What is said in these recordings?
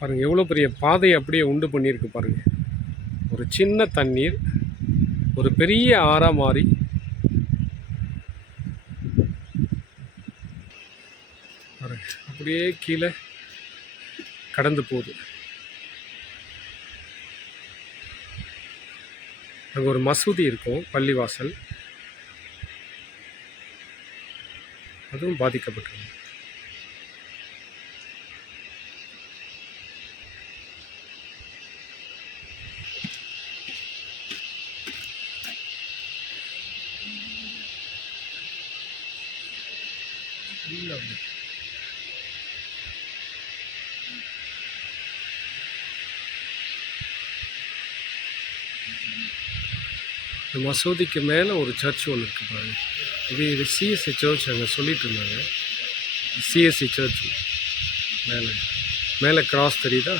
பாருங்கள் எவ்வளோ பெரிய பாதையை அப்படியே உண்டு பண்ணியிருக்கு பாருங்கள் ஒரு சின்ன தண்ணீர் ஒரு பெரிய ஆறாக மாறி. பாருங்க அப்படியே கீழே கடந்து போகுது. அங்கே ஒரு மசூதி இருக்கும் பள்ளிவாசல். அதுவும் பாதிக்கப்பட்டிருக்கு இல்ல அப்படி. இந்த மசூதிக்கு மேலே ஒரு சர்ச் ஒன்று இருக்கு பாருங்க. இது இது சிஎஸ்சி சர்ச் அங்கே சொல்லிட்டு இருந்தாங்க. சிஎஸ்சி சர்ச் மேலே. மேலே கிராஸ் தெரியுதா?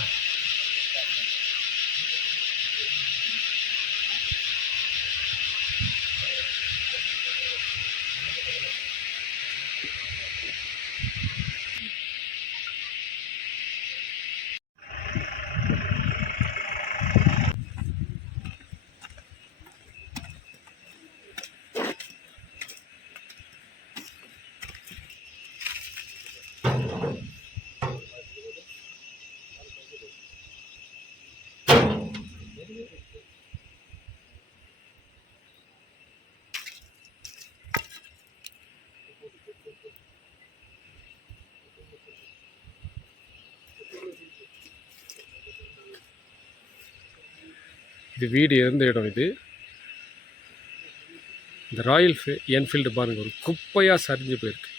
இது வீடு இருந்த இடம் இது. இந்த ராயல் என்ஃபீல்டு பாருங்கள் ஒரு குப்பையாக சரிஞ்சு போயிருக்கு.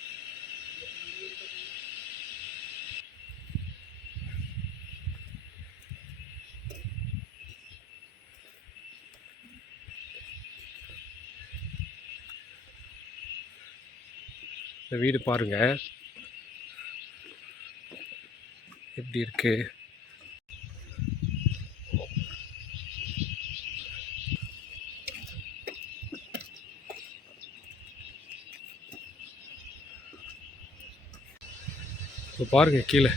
இந்த வீடு பாருங்க. எப்படி இருக்கு? பாருங்கள் பாருங்க கீழே.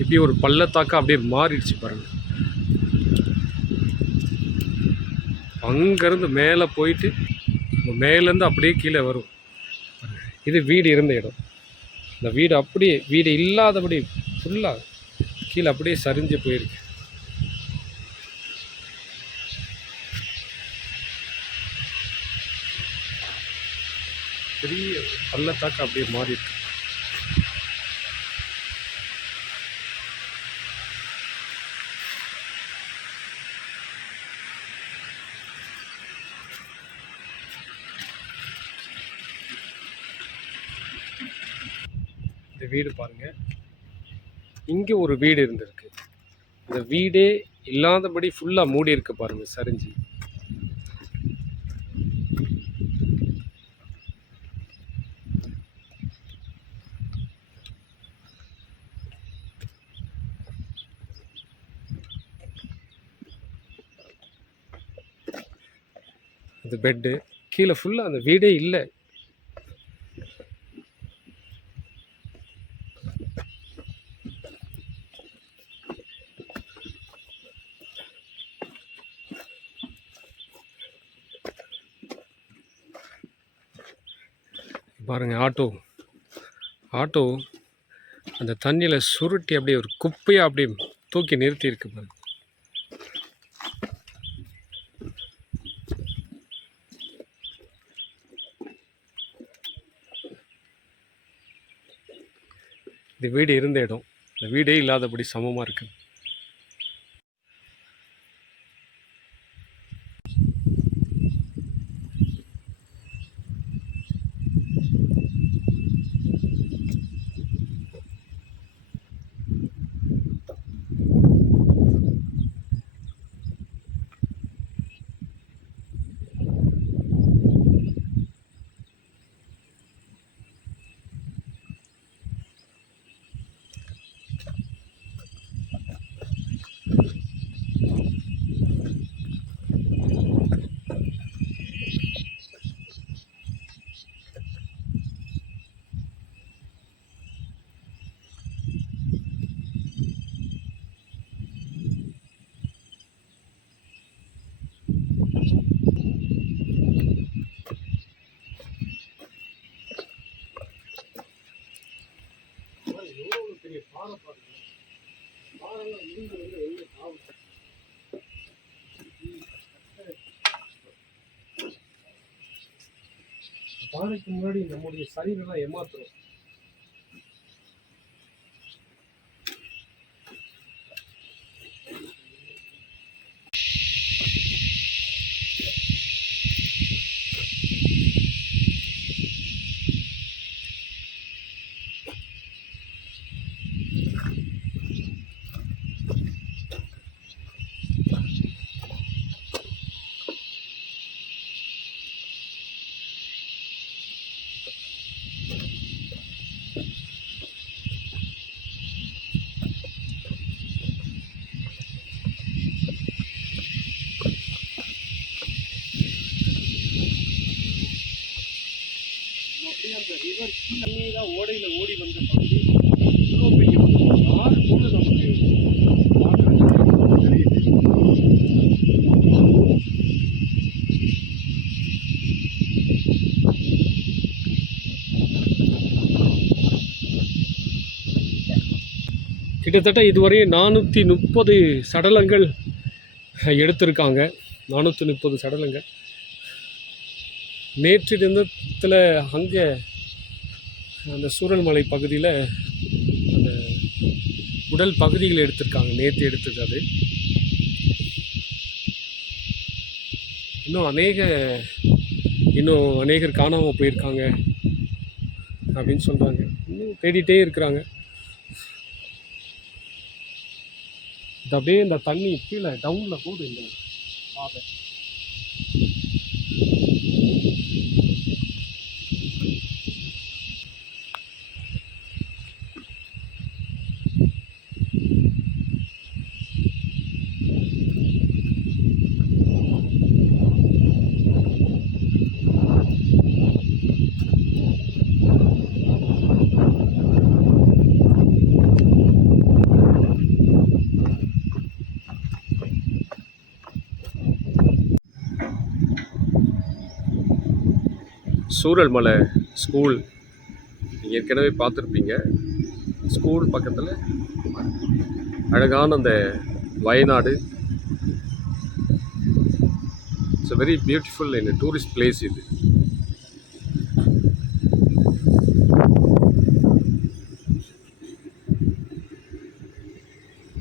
இப்படி ஒரு பள்ளத்தாக்கா அப்படியே மாறிடுச்சு பாருங்கள் அங்கேருந்து மேலே போயிட்டு மேலேருந்து அப்படியே கீழே வரும். இது வீடு இருந்த இடம். இந்த வீடு அப்படியே வீடு இல்லாதபடி ஃபுல்லாக கீழே அப்படியே சரிஞ்சு போயிருக்கு. பெரிய பள்ளத்தாக்கா அப்படியே மாறிடுச்சு வீடு பாருங்க. இங்கே ஒரு வீடு இருந்திருக்கு. இந்த வீடே இல்லாதபடி ஃபுல்லாக மூடி இருக்கு பாருங்க சரிஞ்சு. அது பெட்டு கீழே ஃபுல்லாக அந்த வீடே இல்லை பாருங்க ஆட்டோ. ஆட்டோ அந்த தண்ணியில் சுருட்டி அப்படியே ஒரு குப்பையாக அப்படியே தூக்கி நிறுத்தியிருக்கு பாருங்க. இது வீடு இருந்த இடம். இந்த வீடே இல்லாதபடி சமமாக இருக்குது பாறைக்கு முன்னாடி நம்முடைய சரீரெல்லாம் ஏமாத்துறோம். தண்ணீராக ஓடையில் ஓடி வந்த பகுதி. இவ்வளோ பெரிய ஆறு நமக்கு தெரியுது கிட்டத்தட்ட இதுவரை நானூற்றி முப்பது சடலங்கள் எடுத்திருக்காங்க. நானூற்றி முப்பது சடலங்கள். நேற்று தினத்தில் அங்கே அந்த சூரல்மலை பகுதியில் அந்த உடல் பகுதிகள் எடுத்திருக்காங்க நேற்று எடுத்தது அது இன்னும் அநேக இன்னும் அநேகர் காணாமல் போயிருக்காங்க அப்படின்னு சொல்கிறாங்க இன்னும் தேடிட்டே இருக்கிறாங்க. இது அப்படியே இந்த தண்ணி கீழே டவுனில் போகுது இந்த பாதை. சூரல்மலை ஸ்கூல் நீங்கள் ஏற்கனவே பார்த்துருப்பீங்க. ஸ்கூல் பக்கத்தில் அழகான அந்த Wayanad. It's very beautiful in tourist place இது.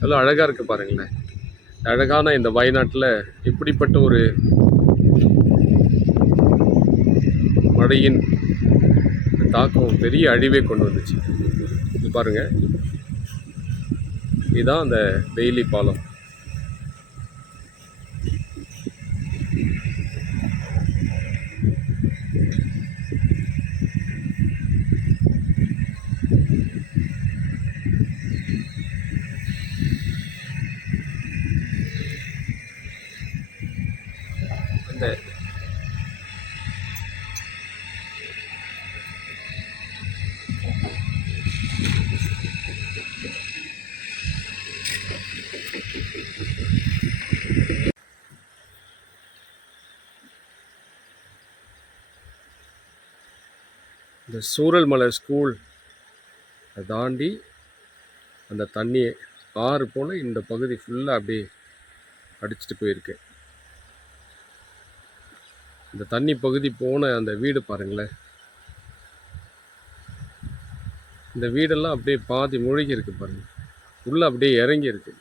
நல்லா அழகாக இருக்குது பாருங்களேன். அழகான இந்த வயநாட்டில் இப்படிப்பட்ட ஒரு மழையின் தாக்கம் பெரிய அழிவை கொண்டு வந்துச்சு. இது பாருங்க. இதுதான் அந்த பெய்லி பாலம். அந்த சூரல்மலை ஸ்கூல் அதை தாண்டி அந்த தண்ணி ஆறு போல் இந்த பகுதி ஃபுல்லாக அப்படியே அடிச்சிட்டு போயிருக்கு இந்த தண்ணி பகுதி போன அந்த வீடு பாருங்களேன். இந்த வீடெல்லாம் அப்படியே பாதி மூழ்கி இருக்கு பாருங்கள் உள்ளே அப்படியே இறங்கி இருக்குது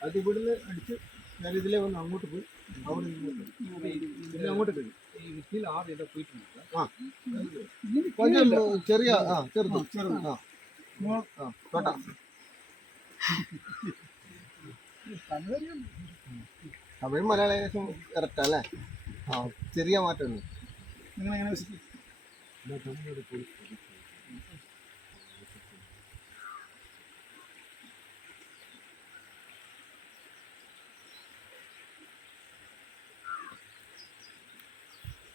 അത് ഇവിടുന്ന് അടിച്ച് ഞാൻ ഇതിലെ വന്ന് അങ്ങോട്ട് പോയി അവിടെ നിന്ന് അങ്ങോട്ട് പോയി ചെറിയ ആ ചെറുത് ചെറുത് ആ. തോട്ട തമിഴ് മലയാളം കറക്റ്റാ അല്ലേ? ആ ചെറിയ മാറ്റമുണ്ട്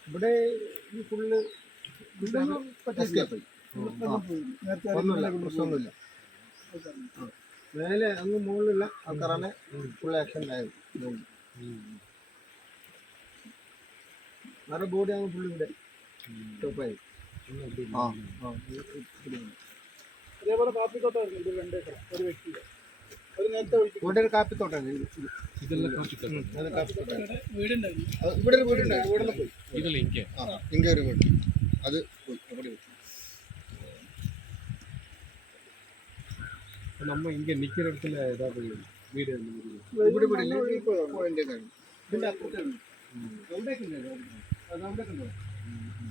ഇവിടെ ഈ ഫുള്ള് പ്രശ്നമൊന്നുമില്ല. മേലെ അങ്ങ് മുകളിലുള്ള ആൾക്കാരാണ് ഫുൾ ആക്ഷൻ ആയത് വേറെ ബോഡി അങ്ങ് ഫുൾ ഇവിടെ സ്റ്റോപ്പായി ആ ആ അതേപോലെ കാപ്പിത്തോട്ടം വരുന്നുണ്ട് രണ്ട് ഏക്കർ ഒരു വ്യക്തി ഒരു നേരത്തെ ഒഴിച്ചു ഇവിടെ ഒരു കാപ്പിത്തോട്ടാണ് ഇത്. ഇത്. இதெல்லாம் காப்பித்தோட்டம் അത് കാപ്പിത്തോട്ടാണ് വീടുണ്ടായിരുന്നു അത് ഇവിടെ ഒരു വീടുണ്ടായിരുന്നു ഇവിടെ പോയി இதில் இங்கே ആ ഇങ്ങ ഒരു വീട് അത് പോയി അവിടെ പോയി நம்ம இங்கே நிற்கிற இடத்துல ஏதாவது വീട് ഇതിന്റെ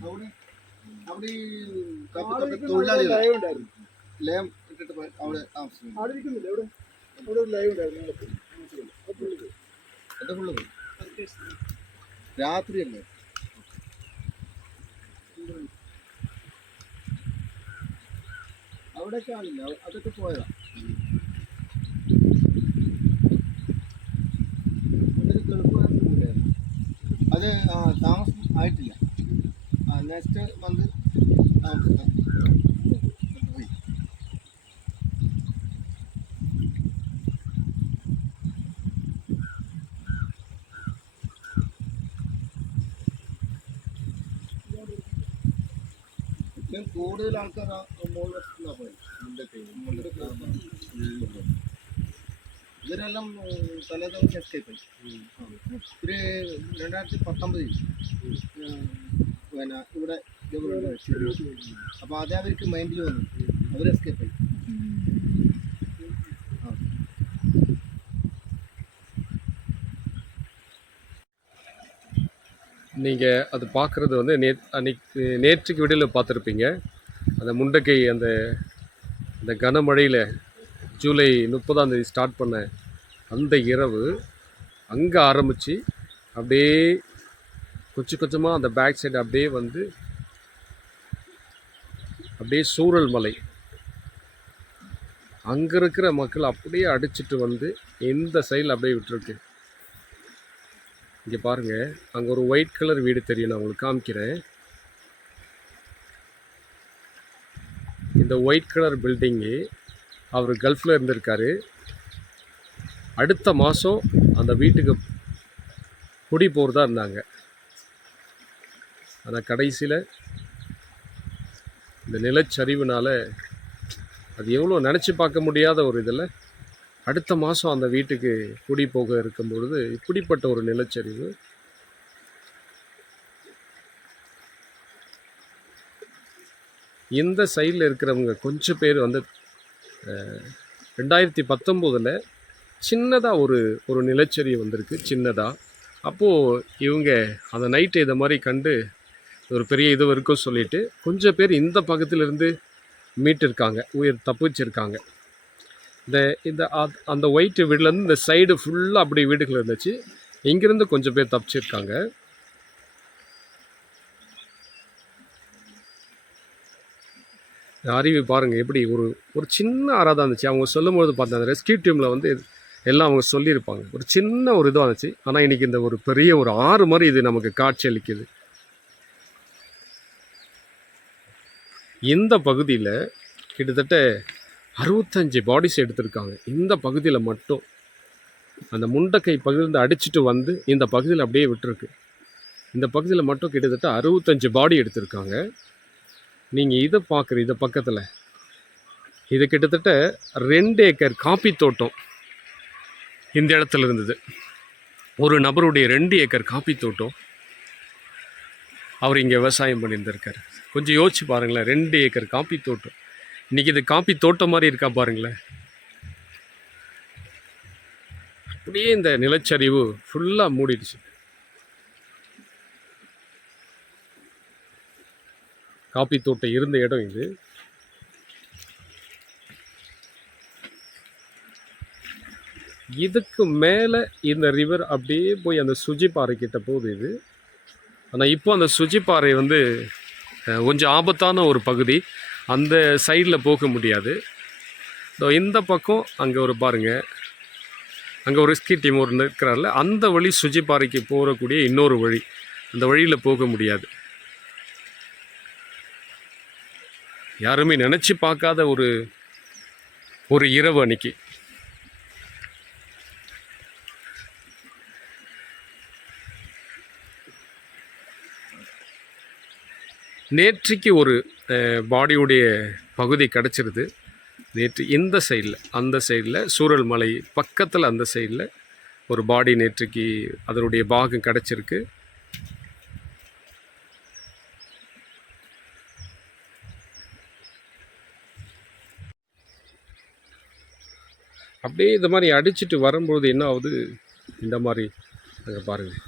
അവിടെ? അവിടെ അവിടെ അവിടെ ലൈവ് ഉണ്ടായിരുന്നു അതൊക്കെ പോയതാണ് എളുപ്പമായിട്ട് കിട്ടുകയായിരുന്നു അത് താമസം ആയിട്ടില്ല. നെക്സ്റ്റ് മന്ത് താമസം കൂടുതൽ ആൾക്കാർ മുകളിലെത്തുന്ന പോയത് മുണ്ടൊക്കെ മുകളിലെത്തുന്ന ഇവരെല്ലാം തലേദിവസം എസ്കേപ്പ് ആയി ഒരു രണ്ടായിരത്തി പത്തൊമ്പതിൽ പിന്നെ ഇവിടെ അപ്പോൾ അതേ അവർക്ക് മൈൻഡിൽ വന്നു അവർ എസ്കേപ്പ് ആയി ആ நீங்கள் அது பார்க்குறது வந்து நே அன்னைக்கு நேற்றுக்கு விடையில் பார்த்துருப்பீங்க அந்த முண்டக்கை அந்த அந்த கனமழையில் ஜூலை முப்பதாம் தேதி ஸ்டார்ட் பண்ண அந்த இரவு அங்கே ஆரம்பித்து அப்படியே கொஞ்சம் கொஞ்சமாக அந்த பேக் சைடு அப்படியே வந்து அப்படியே சூரல் மலை. அங்கே இருக்கிற மக்கள் அப்படியே அடிச்சிட்டு வந்து இந்த சைடில் அப்படியே விட்டுருக்கு. இங்கே பாருங்கள் அங்கே ஒரு ஒயிட் கலர் வீடு தெரியும் நான் உங்களுக்கு காமிக்கிறேன். இந்த ஒயிட் கலர் பில்டிங்கு அவர் கல்ஃபில் இருந்திருக்காரு. அடுத்த மாதம் அந்த வீட்டுக்கு குடி போகிறதா இருந்தாங்க. ஆனால் கடைசியில் இந்த நிலச்சரிவுனால அது எவ்வளோ நினச்சி பார்க்க முடியாத ஒரு இதில் அடுத்த மாதம் அந்த வீட்டுக்கு குடி போக இருக்கும் பொழுது இப்படிப்பட்ட ஒரு நிலச்சரிவு. இந்த சைடில் இருக்கிறவங்க கொஞ்சம் பேர் வந்து ரெண்டாயிரத்தி பத்தொம்போதில் சின்னதாக ஒரு ஒரு நிலச்சரி வந்திருக்கு சின்னதாக அப்போது இவங்க அந்த நைட்டு இதை மாதிரி கண்டு ஒரு பெரிய இது வரைக்கும் சொல்லிட்டு கொஞ்சம் பேர் இந்த பக்கத்துலேருந்து மீட்டிருக்காங்க உயிர் தப்பிச்சிருக்காங்க. இந்த இந்த அ- அந்த ஒயிட் வீடுலேருந்து இந்த சைடு ஃபுல்லாக அப்படி வீடுகள் இருந்துச்சு. இங்கேருந்து கொஞ்சம் பேர் தப்பிச்சிருக்காங்க. இந்த பாருங்கள் எப்படி ஒரு ஒரு சின்ன ஆறாக தான் இருந்துச்சு. அவங்க சொல்லும்போது பார்த்தேன் அந்த ரெஸ்கியூ டீமில் வந்து எல்லாம் அவங்க சொல்லியிருப்பாங்க. ஒரு சின்ன ஒரு இதுவாக இருந்துச்சு. ஆனால் இன்றைக்கி இந்த ஒரு பெரிய ஒரு ஆறு மாதிரி இது நமக்கு காட்சி அளிக்குது. இந்த பகுதியில் கிட்டத்தட்ட அறுபத்தஞ்சு பாடிஸ் எடுத்திருக்காங்க. இந்த பகுதியில் மட்டும். அந்த முண்டக்கை பகுதியிலேருந்து அடிச்சுட்டு வந்து இந்த பகுதியில் அப்படியே விட்டுருக்கு. இந்த பகுதியில் மட்டும் கிட்டத்தட்ட அறுபத்தஞ்சு பாடி எடுத்திருக்காங்க. நீங்கள் இதை பார்க்குற இதை பக்கத்தில். இது கிட்டத்தட்ட ரெண்டு ஏக்கர் காப்பி தோட்டம் இந்த இடத்துல இருந்தது. ஒரு நபருடைய ரெண்டு ஏக்கர் காப்பி தோட்டம் அவர் இங்கே விவசாயம் பண்ணியிருந்திருக்கார். கொஞ்சம் யோசிச்சு பாருங்களேன் ரெண்டு ஏக்கர் காப்பி தோட்டம். இன்றைக்கி இது காப்பி தோட்டம் மாதிரி இருக்கா பாருங்களேன். அப்படியே இந்த நிலச்சரிவு ஃபுல்லாக மூடிடுச்சு. காப்பி தோட்டம் இருந்த இடம் இது. இதுக்கு மேலே இந்த ரிவர் அப்படியே போய் அந்த சுஜிப்பாறை கிட்ட போகுது இது. ஆனால் இப்போ அந்த சுஜிப்பாறை வந்து கொஞ்சம் ஆபத்தான ஒரு பகுதி. அந்த சைடில் போக முடியாது. இந்த பக்கம் அங்கே ஒரு பாருங்கள் அங்கே ஒரு ரெஸ்கி டீம் ஒரு நிற்கிறாரில்ல அந்த வழி சுஜிப்பாறைக்கு போகக்கூடிய இன்னொரு வழி. அந்த வழியில் போக முடியாது. யாருமே நினச்சி பார்க்காத ஒரு ஒரு இரவு அன்னைக்கு. நேற்றைக்கு ஒரு பாடியுடைய பகுதி கிடச்சிருது. நேற்று இந்த சைடில் அந்த சைடில் சூரல் மலை பக்கத்தில் அந்த சைடில் ஒரு பாடி நேற்றுக்கு அதனுடைய பாகம் கிடச்சிருக்கு. அப்படியே இந்த மாதிரி அடிச்சிட்டு வரும்போது என்ன ஆகுது? இந்த மாதிரி அங்கே பாருங்கள்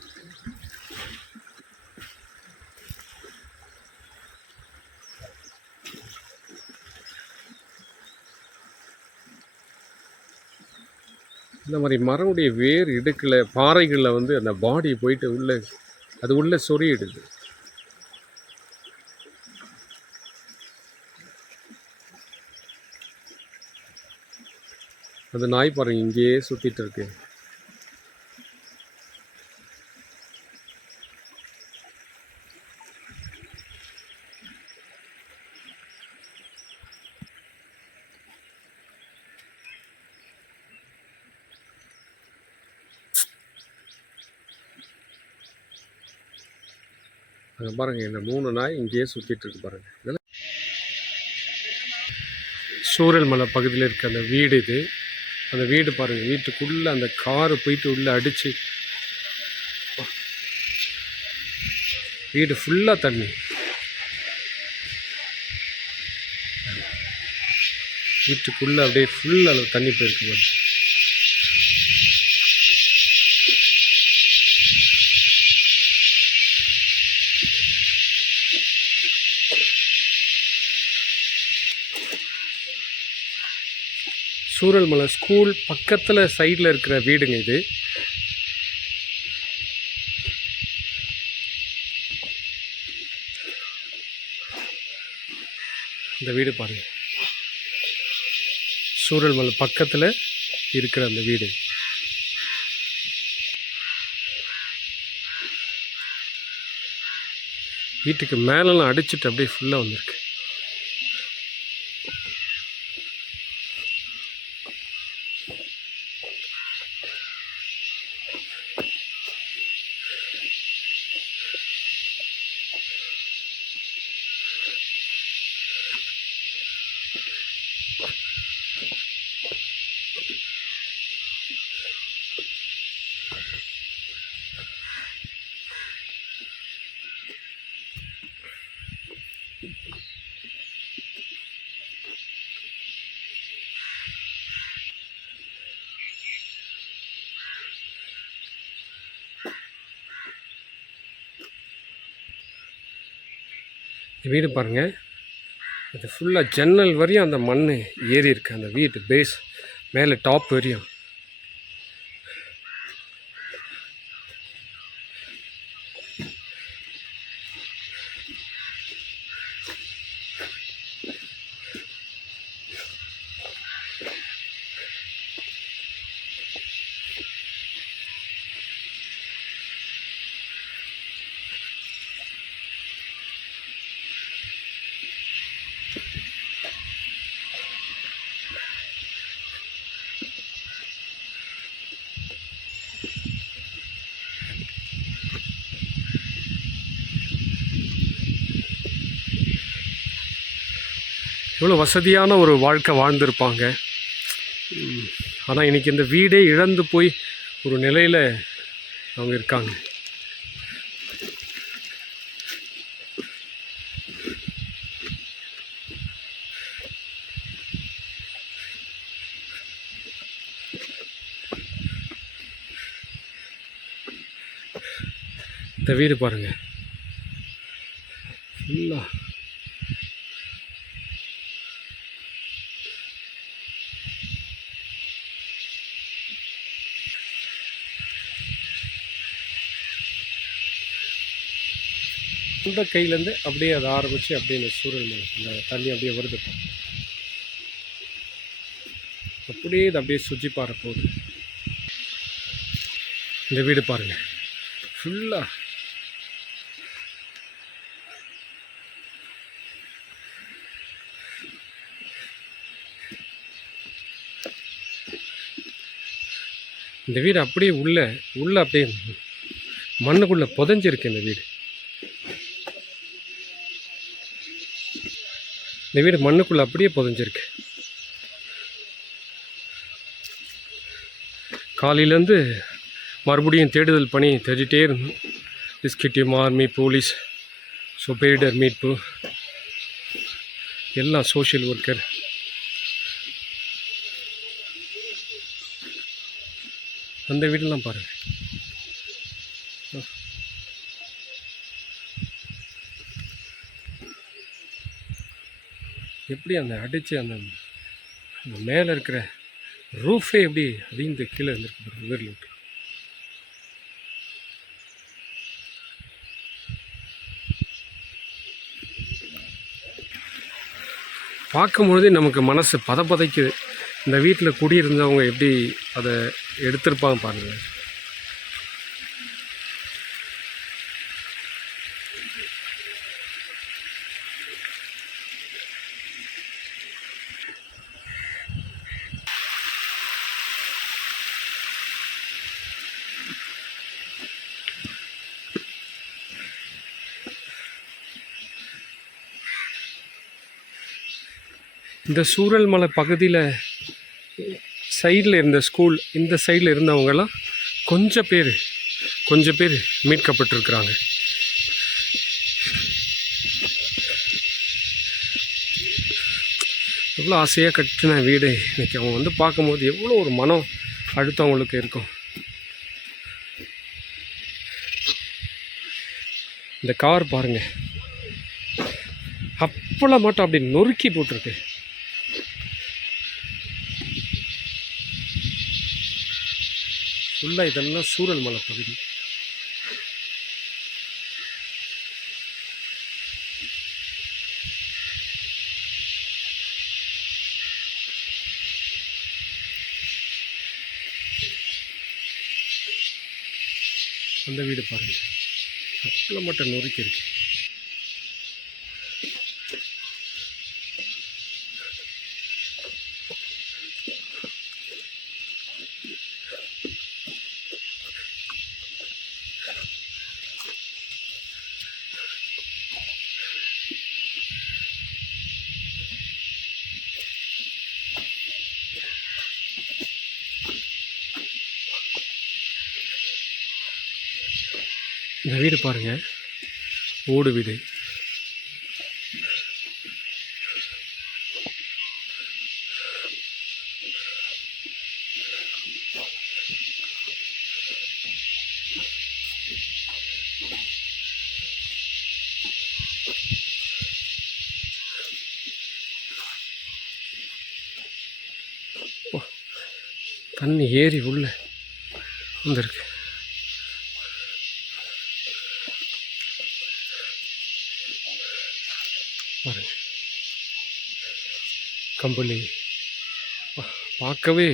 இந்த மாதிரி மரமுடைய வேர் இடுக்கில் பாறைகளில் வந்து அந்த பாடி போயிட்டு உள்ளே அது உள்ளே சொறியிடுது அந்த நாய் பாருங்க இங்கேயே சுத்திட்டு இருக்கு. அங்கே பாருங்க இந்த மூணு நாய் இங்கேயே சுத்திட்டு இருக்கு பாருங்க. இதெல்லாம் மலை பகுதியில் இருக்க அந்த வீடு இது. அந்த வீடு பாருங்கள் வீட்டுக்குள்ளே அந்த காரு போயிட்டு உள்ளே அடித்து வீடு ஃபுல்லாக தண்ணி. வீட்டுக்குள்ளே அப்படியே ஃபுல் அளவு தண்ணி போயிருக்கு சூரல்மலை ஸ்கூல் பக்கத்தில் சைடில் இருக்கிற வீடுங்க இது. இந்த வீடு பாருங்க. சூரல்மலை பக்கத்தில் இருக்கிற அந்த வீடு. வீட்டுக்கு மேலெல்லாம் அடிச்சிட்டு அப்படியே ஃபுல்லாக வந்திருக்கு. வீடு பாருங்கள் இது ஃபுல்லாக ஜன்னல் வரையும் அந்த மண் ஏறி இருக்குது அந்த வீடு பேஸ் மேலே டாப் வரையும். எவ்வளோ வசதியான ஒரு வாழ்க்கை வாழ்ந்திருப்பாங்க. ஆனால் இன்றைக்கி இந்த வீடே இழந்து போய் ஒரு நிலையில் அவங்க இருக்காங்க. இந்த வீடு பாருங்கள் ஃபுல்லாக இந்த கையிலேருந்து அப்படியே அதை ஆரம்பித்து அப்படியே அந்த சூரியன் அந்த தண்ணி அப்படியே வருது. அப்படியே இது அப்படியே சுற்றி பாற போகுது. இந்த வீடு பாருங்க. ஃபுல்லாக இந்த வீடு அப்படியே உள்ளே உள்ளே அப்படியே மண்ணுக்குள்ளே புதஞ்சிருக்கு இந்த வீடு. இந்த வீடு மண்ணுக்குள்ளே அப்படியே புதைஞ்சிருக்கு. காலையிலேருந்து மறுபடியும் தேடுதல் பணி தேடிட்டே இருந்தோம். டிஸ்கிட்டிவ் ஆர்மி போலீஸ் ஸோ மீட்பு எல்லாம் சோஷியல் ஒர்க்கர் அந்த வீடெல்லாம் பாருங்கள் எப்படி அந்த அடித்து அந்த அந்த மேலே இருக்கிற ரூஃபே எப்படி அதிந்து கீழே இருந்திருக்கு பாருங்க விட்டு பார்க்கும்பொழுதே நமக்கு மனசு பதப்பதைக்குது. இந்த வீட்டில் குடியிருந்தவங்க எப்படி அதை எடுத்திருப்பாங்க பாருங்கள் இந்த சூரல் மலை பகுதியில் சைடில் இருந்த ஸ்கூல் இந்த சைடில் இருந்தவங்கெல்லாம் கொஞ்சம் பேர் கொஞ்சம் பேர் மீட்கப்பட்டிருக்கிறாங்க. எவ்வளோ ஆசையாக கட்டின வீடு இன்றைக்கி அவங்க வந்து பார்க்கும்போது எவ்வளோ ஒரு மனம் அடுத்தவங்களுக்கு அவங்களுக்கு இருக்கும். இந்த கார் பாருங்கள் அப்பளம் மட்டும் அப்படி நொறுக்கி போட்டிருக்கு. ஃபுல்லாக இதெல்லாம் சூரல் மலை பகுதி. அந்த வீடு பாருங்கள் அப்பளம் மட்டும் நொறுக்கி இருக்கு. இந்த வீடு பாருங்கள் ஓடு வீடு. தண்ணி ஏறி உள்ள வந்திருக்கு. கம்பளி பார்க்கவே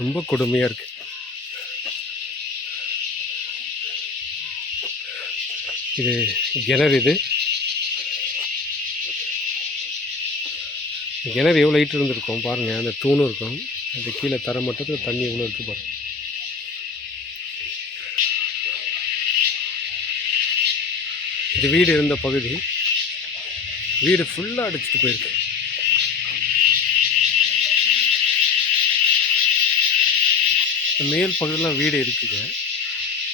ரொம்ப கொடுமையாக இருக்கு. இது கிணறு இது. கிணறு எவ்வளோ ஹைட் இருந்திருக்கும் பாருங்கள் அந்த தூணும் இருக்கும். அந்த கீழே தர மட்டத்தில் தண்ணி எவ்வளோ இருக்கு பாருங்க. இது வீடு இருந்த பகுதி. வீடு ஃபுல்லாக அடிச்சுட்டு போயிருக்கு இந்த மேல் பகுதியில் வீடு இருக்குங்க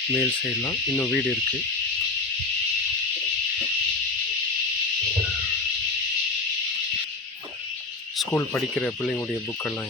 மேல் சைட்லாம் இன்னும் வீடு இருக்குது ஸ்கூல் படிக்கிற பிள்ளைங்களுடைய புக்கெல்லாம்